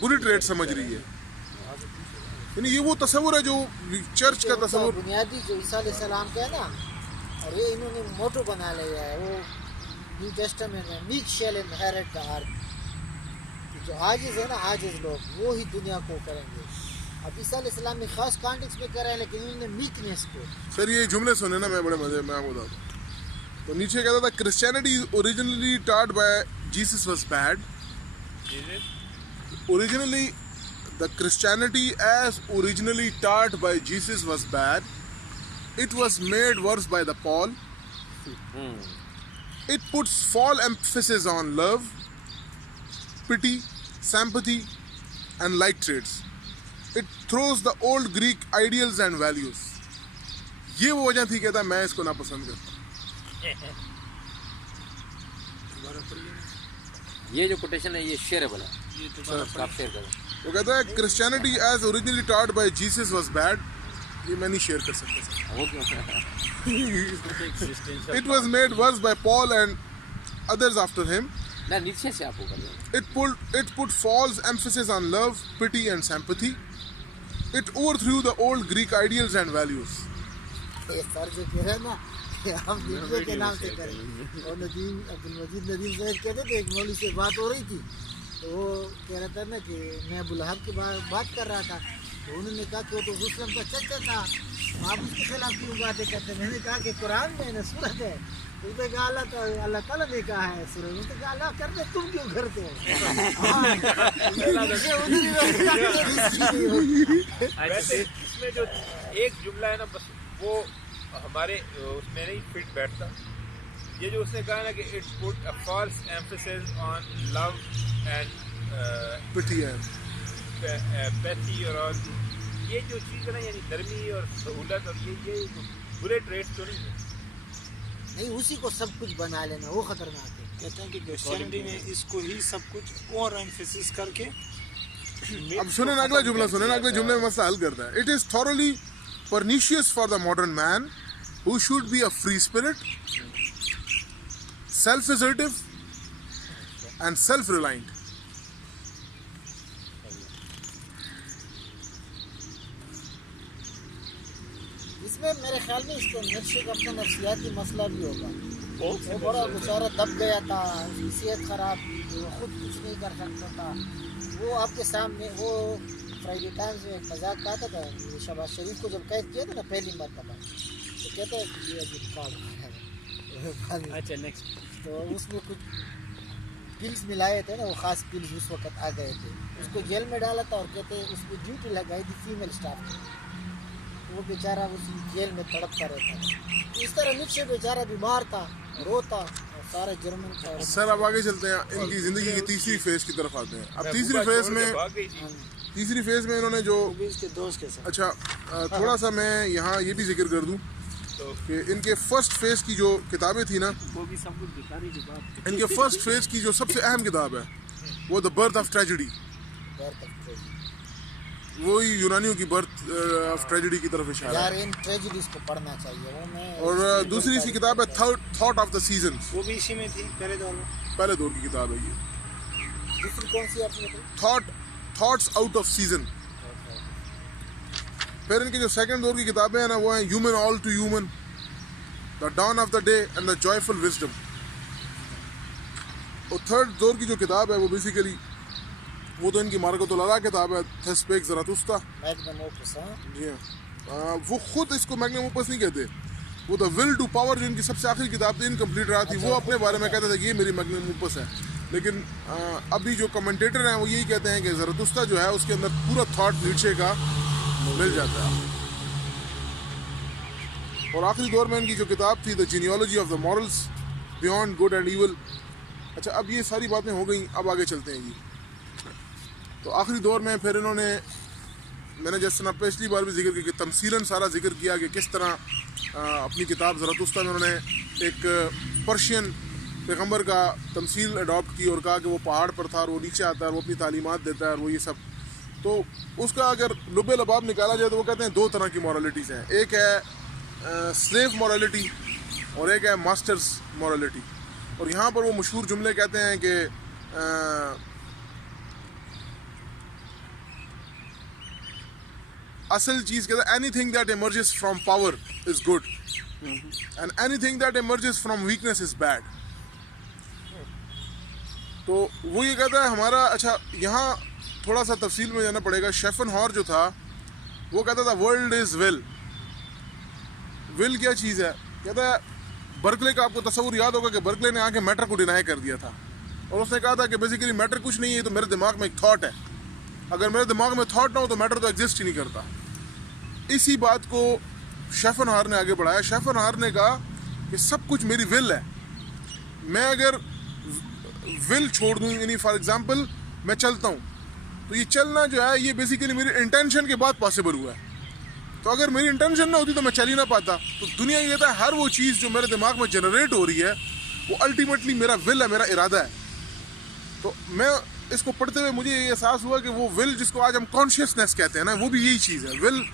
बुरी ट्रेड समझ रही है। यानी ये वो तस्वुर है जो चर्च का तस्वुर। बुनियादी जो ईसा अलैहिस्सलाम का है ना, और ये इन्होंने मोटो बना लिया है वो न्यू टेस्टामेंट में meek shall inherit the earth, जो आजिज है ना, आजिज लोग वो ही दुनिया को करेंगे। अब ईसा अलैहिस्सलाम ने खास कॉन्टेक्स्ट में करा है, लेकिन उन्होंने मीकनेस को। सर ये जुमले सुने ना, मैं बड़े मजे में आपको बताता हूँ। तो नीचे कहता था Christianity originally taught by Jesus was bad. Originally the Christianity as originally taught by Jesus was bad. It was made worse by the Paul. It puts false emphasis on love, pity, sympathy, and like traits. It throws the old Greek ideals and values. ये वो वजह थी कहता मैं इसको नापसंद करता। ये जो कोटेशन है ये शेयरेबल है, आप शेयर करें। वो कहता है Christianity as originally taught by Jesus was bad. ये मैं नहीं शेयर कर सकता सर। वो क्यों? It was made worse by Paul and others after him. ना नीचे से आपको कर दें। It put false emphasis on love, pity, and sympathy. It overthrew the old Greek ideals and values. ये सर जो कह रहे हैं ना कि हम नीचे के नाम से करें, और नदीम अब्दुल मजीद नदीम साहब कहते थे, एक मौलवी से बात हो रही थी तो वो कह रहा था ना कि मैं बुलहब की बात कर रहा था, तो उन्होंने कहा कि वो तो मुस्लिम का चचा था, आप उसके खिलाफ क्यों बातें करते हैं? मैंने कहा कि कुरान में ना सूरत है, उसने कहा अल्लाह ताला ने कहा है सूरत, उसने कहा अल्लाह करते तुम क्यों करते हो? वैसे इसमें जो एक जुमला है ना बस वो हमारे उसमें नहीं फिट बैठता। ये जो उसने कहा ना कि it put a false emphasis on love and pity है। पैथी और ऑल, ये जो चीज़ है ना यानी नरमी और सहूलत और ये बुरे ट्रेड्स तो नहीं है। नहीं, उसी को सब कुछ बना लेना वो खतरनाक है। कहते हैं कि क्रिश्चियनिटी में इसको ही सब कुछ और एम्फेसिस करके। अब सुने ना अगला जुमला, सुने ना अगले जुमले में मसला हल करता है। It is thoroughly pernicious for the modern man who should be a free spirit, self-assertive and self-reliant. इसमें मेरे ख्याल में इसको नक्शे का अपना नफ्सियाती मसला भी होगा। वो बड़ा बेचारा दब गया था, उसकी सेहत खराब थी, वो खुद कुछ नहीं कर सकता था। वो आपके सामने वो फ्राइडे टाइम्स में एक मजाक आता था, ये शहबाज शरीफ को जब कैद किया था ना पहली मरतबा, तो कहता है कि ये अभी रिकॉर्ड है। अच्छा नेक्स्ट। तो उसमें कुछ पिल्स मिलाए थे ना, वो ख़ास पिल्स उस वक्त आ गए थे, उसको जेल में डाला था और कहते उसको ड्यूटी लगाई थी फीमेल स्टाफ की, वो बेचारा उस जेल में तड़पता रहता था। इस तरह मुझसे बेचारा बीमार था, रोता, और सारा जर्मन का। सर अब आगे चलते हैं, इनकी जिंदगी की तीसरी फेज की तरफ आते हैं। अब तीसरी फेज में इन्होंने जो इसके दोस्त के साथ। अच्छा थोड़ा सा मैं यहाँ ये भी जिक्र कर दूँ कि इनके फर्स्ट फेज की जो किताबें थी ना, वो भी सब कुछ दिखाने के बाद इनके फर्स्ट फेज की जो सबसे अहम किताब है वो द बर्थ ऑफ ट्रेजेडी, वही यूनानियों की बर्थ ऑफ ट्रेजेडी की तरफ इशारा यार है। इन ट्रेजेडीज को पढ़ना चाहिए। वो मैं और दूसरी इसकी किताब है थॉट ऑफ द सीजन्स, वो भी इसी में थी पहले दौर में। पहले दौर की किताब है ये। दूसरी कौन सी आपने थॉट्स आउट ऑफ सीजन। फिर इनकी जो सेकंड दौर की किताबें हैं ना वो हैं human all too human, the dawn of the day and the joyful wisdom. और थर्ड दौर की जो किताब है वो बेसिकली वो तो इनकी मार्गतुल-अला किताब है, थेस्पेक ज़रातुस्ता। Magnum opus? जी हाँ, वो खुद इसको मैग्नम ओपस नहीं कहते, वो द विल टू पावर जो इनकी सबसे आखिरी किताब थी, इनकम्प्लीट रहा थी, वो अपने बारे में कहते थे कि ये मेरी मैग्नम ओपस है। लेकिन अभी जो कमेंटेटर हैं वो यही कहते हैं कि ज़रातुस्ता जो है उसके अंदर पूरा थॉट नीचे का मिल जाता है। और आखिरी दौर में इनकी जो किताब थी the genealogy of the morals beyond good and evil. अच्छा अब ये सारी बातें हो गई, अब आगे चलते हैं जी। तो आखिरी दौर में फिर इन्होंने, मैंने जैसे ना पिछली बार भी जिक्र किया कि तमसीलन सारा जिक्र किया कि किस तरह अपनी किताब ज़रातुस्ता में उन्होंने एक पर्शियन पैगम्बर का तमसील अडॉप्ट की और कहा कि वो पहाड़ पर था और वो नीचे आता है और वो अपनी तालीमात देता है और वो ये सब। तो उसका अगर लुबे लबाब निकाला जाए तो वो कहते हैं दो तरह की मॉरलिटीज़ हैं, एक है स्लेव मॉरलिटी और एक है मास्टर्स मॉरलिटी। और यहाँ पर वो मशहूर जुमले कहते हैं कि असल चीज़ कहता है anything that emerges from power is good and anything that emerges from weakness is bad. तो वो ये कहता है हमारा, अच्छा यहाँ थोड़ा सा तफसील में जाना पड़ेगा। शेफनहॉर जो था वो कहता था वर्ल्ड इज विल। विल क्या चीज़ है? कहता है बर्कले का आपको तस्वुर याद होगा कि बर्कले ने आके मैटर को डिनाई कर दिया था और उसने कहा था कि बेसिकली मैटर कुछ नहीं है, तो मेरे दिमाग में एक थॉट है, अगर मेरे दिमाग में थॉट ना हो तो मैटर तो एग्जिस्ट ही नहीं करता। इसी बात को शेफनहॉर ने आगे बढ़ाया। शेफनहॉर ने कहा कि सब कुछ मेरी विल है, मैं अगर विल छोड़ दूँ, यानी फॉर एग्जांपल मैं चलता हूँ तो ये चलना जो है ये बेसिकली मेरी इंटेंशन के बाद पॉसिबल हुआ है। तो अगर मेरी इंटेंशन ना होती तो मैं चल ही ना पाता। तो दुनिया ये कहता है हर वो चीज़ जो मेरे दिमाग में जनरेट हो रही है वो अल्टीमेटली मेरा विल है, मेरा इरादा है। तो मैं इसको पढ़ते हुए मुझे ये एहसास हुआ कि वो विल जिसको आज हम कॉन्शियसनेस कहते हैं ना, वो भी यही चीज़ है। Will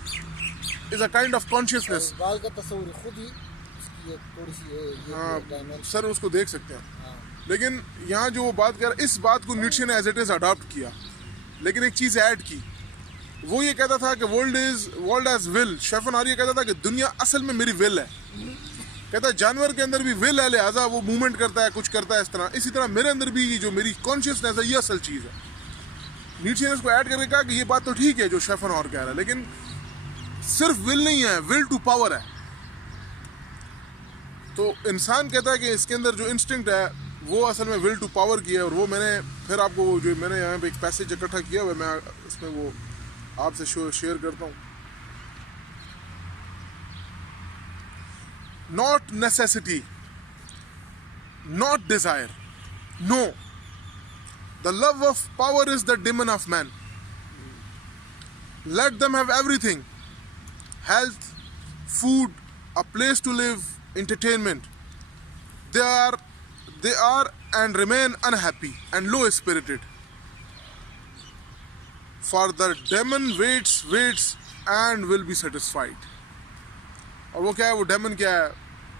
is a kind of consciousness. बाल का तस्वुर खुद ही इसकी एक थोड़ी सी ये हाँ dimension। सर उसको देख सकते हैं। हाँ। लेकिन यहाँ जो वो बात कर, इस बात को नीट्शे ने एज इट इज़ अडॉप्ट किया, लेकिन एक चीज़ ऐड की। वो ये कहता था कि वर्ल्ड एज विल। शेफनहॉर ये कहता था कि दुनिया असल में मेरी विल है। कहता है जानवर के अंदर भी विल है, लिहाजा वो मूवमेंट करता है, कुछ करता है इस तरह। इसी तरह मेरे अंदर भी ये जो मेरी कॉन्शियसनेस है ये असल चीज़ है। नीट्शे ने इसको ऐड करके कहा कि ये बात तो ठीक है जो शेफनहॉर कह रहा है, लेकिन सिर्फ विल नहीं है, विल टू पावर है। तो इंसान कहता है कि इसके अंदर जो इंस्टिंक्ट है वो असल में विल टू पावर की है। और वो मैंने फिर आपको वो जो मैंने यहाँ पे एक पैसेज इकट्ठा किया हुआ है, मैं इसमें वो आपसे शेयर करता हूँ। Not necessity, not desire, no, the love of power is the demon of man. Let them have everything, health, food, a place to live, entertainment. They are and remain unhappy and low-spirited. For the demon waits and will be satisfied. और वो क्या है? वो daemon क्या है?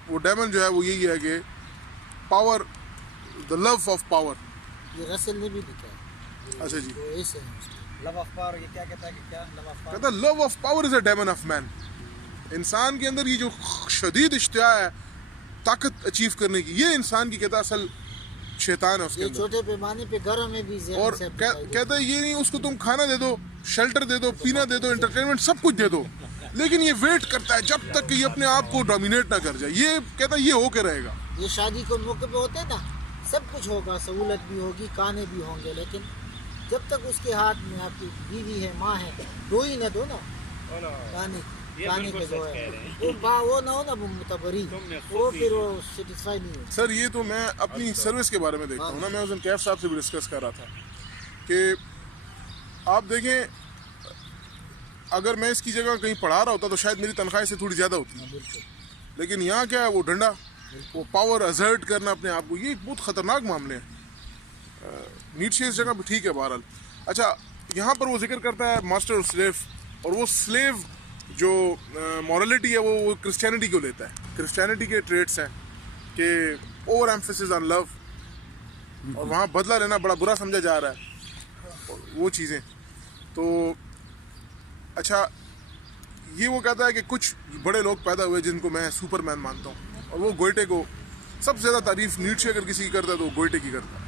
वो daemon जो है वो यही है कि power, the love of power. ये रसल ने भी लिखा है। अच्छा जी, तो ऐसे है उसका। लव ऑफ पावर, ये क्या कहता है कि क्या लव ऑफ कहता है love of power is a demon of man. इंसान के अंदर ये जो शदीद इश्तिया है ताकत अचीव करने की, ये इंसान की कहता है असल शैतान है उसके ये अंदर। छोटे पैमाने पे घरों में भी ज़हन और से दिखाई कहता है ये नहीं, उसको तुम खाना दे दो, शेल्टर दे दो, पीना दे दो, एंटरटेनमेंट सब कुछ दे दो, लेकिन ये वेट करता है जब तक कि ये अपने आप को डोमिनेट ना कर जाए। ये कहता है ये होके रहेगा। देता है। ये शादी को मौके पे होते ना, सब कुछ होगा, सहूलत भी होगी, खाने भी होंगे, लेकिन जब तक उसके हाथ में आपकी बीवी है, माँ है, दो ही ना दो ना खाने के जो है वो ना हो ना मुतबरी, वो फिर वो सेटिस्फाई नहीं हो। सर ये तो मैं अपनी सर्विस के बारे में देखता हूँ ना, मैं उस दिन कैफ साहब से भी डिस्कस कर रहा था कि आप देखें अगर मैं इसकी जगह कहीं पढ़ा रहा होता तो शायद मेरी तनख्वाह से थोड़ी ज़्यादा होती, लेकिन यहाँ क्या है, वो डंडा, वो पावर असर्ट करना अपने आप को, ये बहुत ख़तरनाक मामले हैं। नीट्शे इस जगह पर ठीक है बहरहाल। अच्छा यहाँ पर वो जिक्र करता है मास्टर और स्लेव, और वो स्लेव जो मॉरलिटी है वो क्रिश्चियनिटी को लेता है। क्रिश्चियनिटी के ट्रेड्स हैं कि ओवर एम्फेसिस ऑन लव, और वहाँ बदला लेना बड़ा बुरा समझा जा रहा है, और वो चीज़ें। तो अच्छा ये वो कहता है कि कुछ बड़े लोग पैदा हुए जिनको मैं सुपरमैन मानता हूँ, और वो गोइटे को सबसे ज़्यादा तारीफ नीट्शे अगर किसी की करता है तो गोइटे की करता है,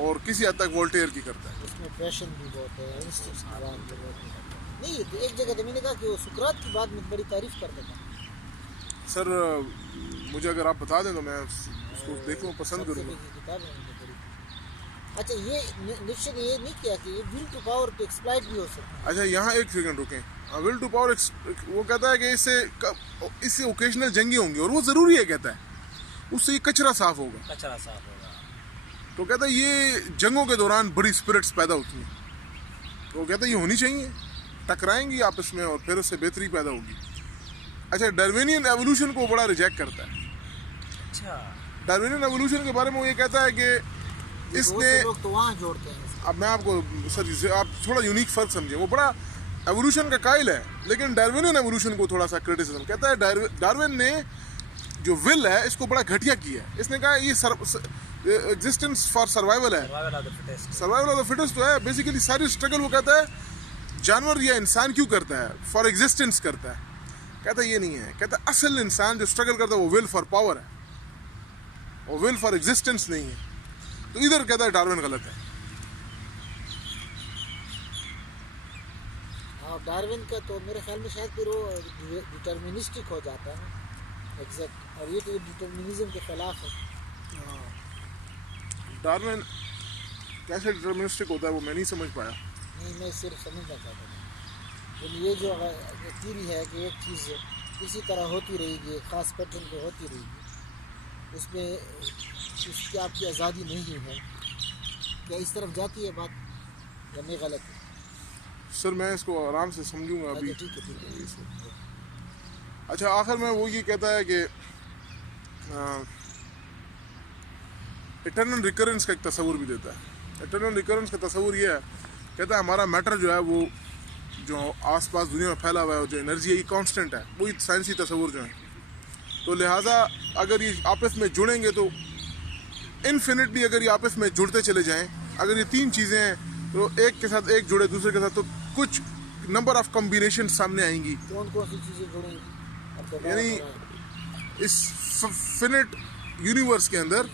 और किसी हद तक वोल्टेयर की करता है। उसमें पैशन भी बहुत है, इंस्टिंक्ट्स भी बहुत है। नहीं तो एक जगह तो मैंने कहा कि वो सुकरात की बात में बड़ी तारीफ करता था। सर मुझे अगर आप बता दें तो मैं उसको देखूँ, पसंद करूँगा। किताब है मैंने पढ़ी। अच्छा ये नीट्शे ने ये नहीं किया कि ये विल टू पावर तो एक्सप्लॉइट भी हो सकता है। अच्छा यहाँ एक सेकंड रुकें। विल टू पावर वो कहता है कि इससे ओकेजनल जंगे होंगे, और वो ज़रूरी है कहता है, उससे ये कचरा साफ होगा। कचरा साफ होगा। तो कहता है ये जंगों के दौरान बड़ी स्पिरिट्स पैदा होती हैं, तो वो कहता है ये होनी चाहिए, टकराएंगी आपस में और फिर उससे बेहतरी पैदा होगी। अच्छा डार्विनियन एवोल्यूशन को बड़ा रिजेक्ट करता है। अच्छा डार्विनियन एवोल्यूशन के बारे में वो ये कहता है कि इसने, लोग तो वहाँ जोड़ते हैं। अब मैं आपको सर आप थोड़ा यूनिक फ़र्क समझिए, वो बड़ा एवोल्यूशन का कायल है, लेकिन डार्विनियन एवोल्यूशन को थोड़ा सा क्रिटिसिज्म कहता है। डार्विन ने जो विल है इसको बड़ा घटिया किया है। इसने कहा ये एग्जिस्टेंस फॉर सर्वाइवल है, सर्वाइवल ऑफ द फिटेस्ट तो है बेसिकली। सारी स्ट्रगल वो कहता है जानवर या इंसान क्यों करता है, फॉर एग्जिस्टेंस करता है। कहता ये नहीं है, कहता असल इंसान जो स्ट्रगल करता है वो विल फॉर पावर है, वो विल फॉर एग्जिस्टेंस नहीं है। तो इधर कहता है डार्विन गलत है। हाँ, डार्विन का तो मेरे ख्याल में शायद फिर वो डिटर्मिनिस्टिक हो जाता है एग्जैक्ट, और ये तो डिटर्मिनिज्म के खिलाफ है। डार्विन कैसे डिटर्मिनिस्टिक होता है वो मैं नहीं समझ पाया। नहीं, मैं सिर्फ समझना चाहता था ये जो थ्योरी है कि एक चीज़ इसी तरह होती रहेगी, एक ख़ास पैटर्न पे होती रहेगी, उसमें उसकी आपकी आज़ादी नहीं है, क्या इस तरफ जाती है बात या मैं गलत है? सर मैं इसको आराम से समझूंगा अभी। अच्छा, ठीक है। अच्छा, आखिर में वो ये कहता है कि इटर्नल रिकरेंस का एक तस्वुर भी देता है। इटर्नल रिकरेंस का तस्वुर ये है, कहता है हमारा मैटर जो है वो जो आसपास दुनिया में फैला हुआ है, जो एनर्जी है ये कांस्टेंट है, वही साइंसी तस्वुर जो है। तो लिहाजा अगर ये आपस में जुड़ेंगे तो इन्फिनिटली अगर ये आपस में जुड़ते चले जाएं, अगर ये तीन चीज़ें हैं तो एक के साथ एक जुड़े दूसरे के साथ, तो कुछ नंबर ऑफ कॉम्बिनेशन सामने आएंगी। कौन कौन सी चीज़ें जुड़ेंगी? यानी इस फिनिट यूनिवर्स के अंदर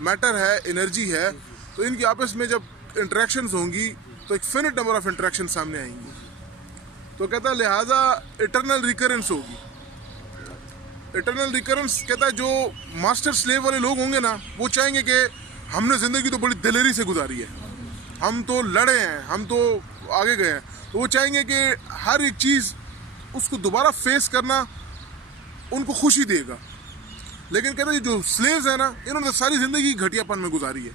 मैटर है, एनर्जी है, तो इनकी आपस में जब इंटरेक्शंस होंगी तो एक फिनिट नंबर ऑफ इंटरेक्शन सामने आएंगी। तो कहता है लिहाजा इटर्नल रिकरेंस होगी। इटर्नल रिकरेंस कहता है जो मास्टर स्लेव वाले लोग होंगे ना, वो चाहेंगे कि हमने ज़िंदगी तो बड़ी दिलेरी से गुजारी है, हम तो लड़े हैं, हम तो आगे गए हैं, तो वो चाहेंगे कि हर एक चीज़ उसको दोबारा फेस करना उनको खुशी देगा। लेकिन कहते हैं जो स्लेव्स हैं ना, इन्होंने सारी ज़िंदगी घटियापन में गुजारी है,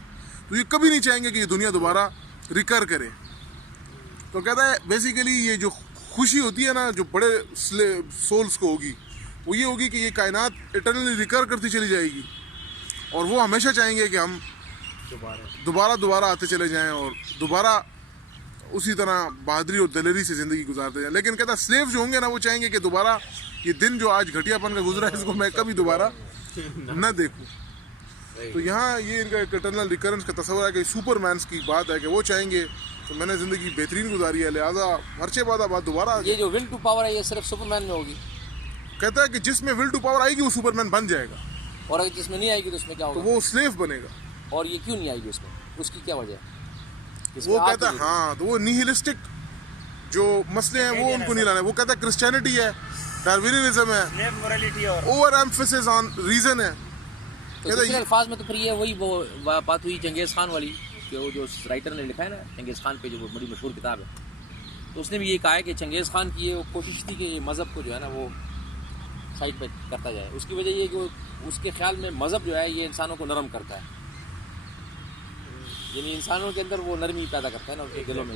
तो ये कभी नहीं चाहेंगे कि ये दुनिया दोबारा रिकर करे। तो कहता है बेसिकली ये जो खुशी होती है ना जो बड़े सोल्स को होगी, वो ये होगी कि ये कायनात इटर्नली रिकर करती चली जाएगी, और वो हमेशा चाहेंगे कि हम दोबारा आते चले जाएं और दोबारा उसी तरह बहादुरी और दलेरी से ज़िंदगी गुजारते जाएं। लेकिन कहता स्लेव जो होंगे ना, वो चाहेंगे कि दोबारा ये दिन जो आज घटियापन का गुजरा है, इसको मैं कभी दोबारा न देखूं। तो यहाँ ये इनका इटर्नल रिकरेंस का तस्वर है कि सुपरमैन्स की बात है कि वो चाहेंगे तो मैंने ज़िंदगी बेहतरीन गुजारी है, लिहाजा हरचे बात दोबारा। ये जो विल टू पावर है ये सिर्फ सुपरमैन में होगी। कहता है कि जिसमें विल टू पावर आएगी वो सुपरमैन बन जाएगा, और अगर जिसमें नहीं आएगी तो उसमें क्या तो होगा? वो स्लेव बनेगा। और ये क्यों नहीं आएगी उसमें, उसकी क्या वजह है? वो कहता है हाँ, तो वो निहिलिस्टिक जो मसले हैं वो उनको नहीं लाना है। वो कहता है क्रिश्चियनिटी है, डार्विनिज्म है, मोरालिटी और ओवर एम्फेसिस ऑन रीजन है। तो दूसरे अल्फाज में तो फिर ये वही वो बात हुई चंगेज़ खान वाली, कि वो जो राइटर ने लिखा है ना चंगेज़ खान पे, जो बड़ी मशहूर किताब है, तो उसने भी ये कहा है कि चंगेज़ खान की ये कोशिश थी कि ये मज़हब को जो है ना वो साइड पे करता जाए। उसकी वजह ये कि उसके ख्याल में मज़हब जो है ये इंसानों को नरम करता है, यानी इंसानों के अंदर वो नरमी पैदा करता है ना उनके दिलों में।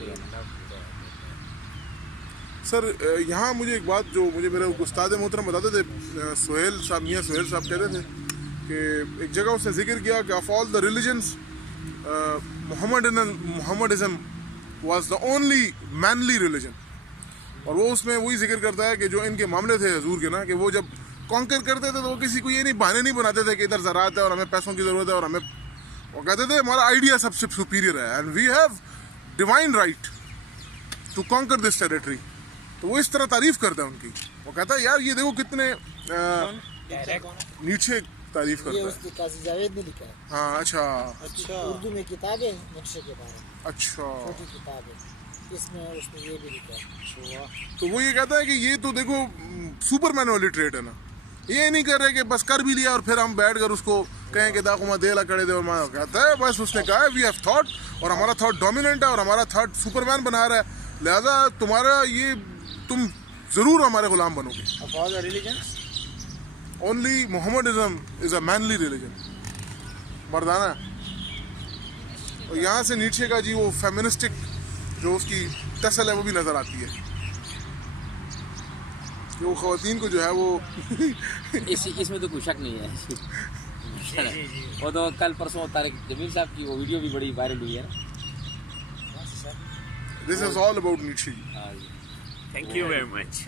सर यहाँ मुझे एक बात जो मुझे मेरे उस्ताद मोहतरम बताते थे, सोहेल साहब, मियाँ सोहेल साहब कहते थे कि एक जगह उसने जिक्र किया कि of all the religions Mohammedism was the only manly religion. और वो उसमें वही जिक्र करता है कि जो इनके मामले थे हजूर के ना, कि वो जब कॉन्कर करते थे तो वो किसी को ये नहीं बहाने नहीं बनाते थे कि इधर ज़राअत है और हमें पैसों की ज़रूरत है, और हमें वो कहते थे हमारा आइडिया सबसे सुपीरियर है and we have divine right to conquer this territory. तो वो इस तरह तारीफ करता है उनकी। वो कहता है यार ये देखो कितने नीचे तारीफ ये करता है। उसकी काजी जावेद ने लिखा है। हाँ अच्छा उर्दू में किताब है नक्शे के बारे में, अच्छा। छोटी किताब है, इसमें उसने ये भी लिखा है। तो वो ये कहता है कि ये तो देखो सुपरमैन वाली ट्रेड है ना, ये नहीं कर रहे कि बस कर भी लिया और फिर हम बैठ कर उसको कहें कि दाखुमा देला करे दे, और मैं कहता है बस उसने कहा है वी हैव थॉट, और हमारा थॉट डोमिनेंट है और हमारा थॉट सुपरमैन बना रहा है, लिहाजा तुम्हारा ये तुम ज़रूर हमारे गुलाम बनोगे। Only Mohammedism is a manly religion, मर्दाना। और यहाँ से नीचे का जी वो फेमिनिस्टिक जो उसकी टसल है वो भी नज़र आती है, जो ख़वातीन को जो है वो इसमें तो कोई शक नहीं है। वो तो कल परसों तारिक जमील साहब की वो वीडियो भी बड़ी वायरल हुई है। दिस इज ऑल अबाउट नीचे। Thank you very much.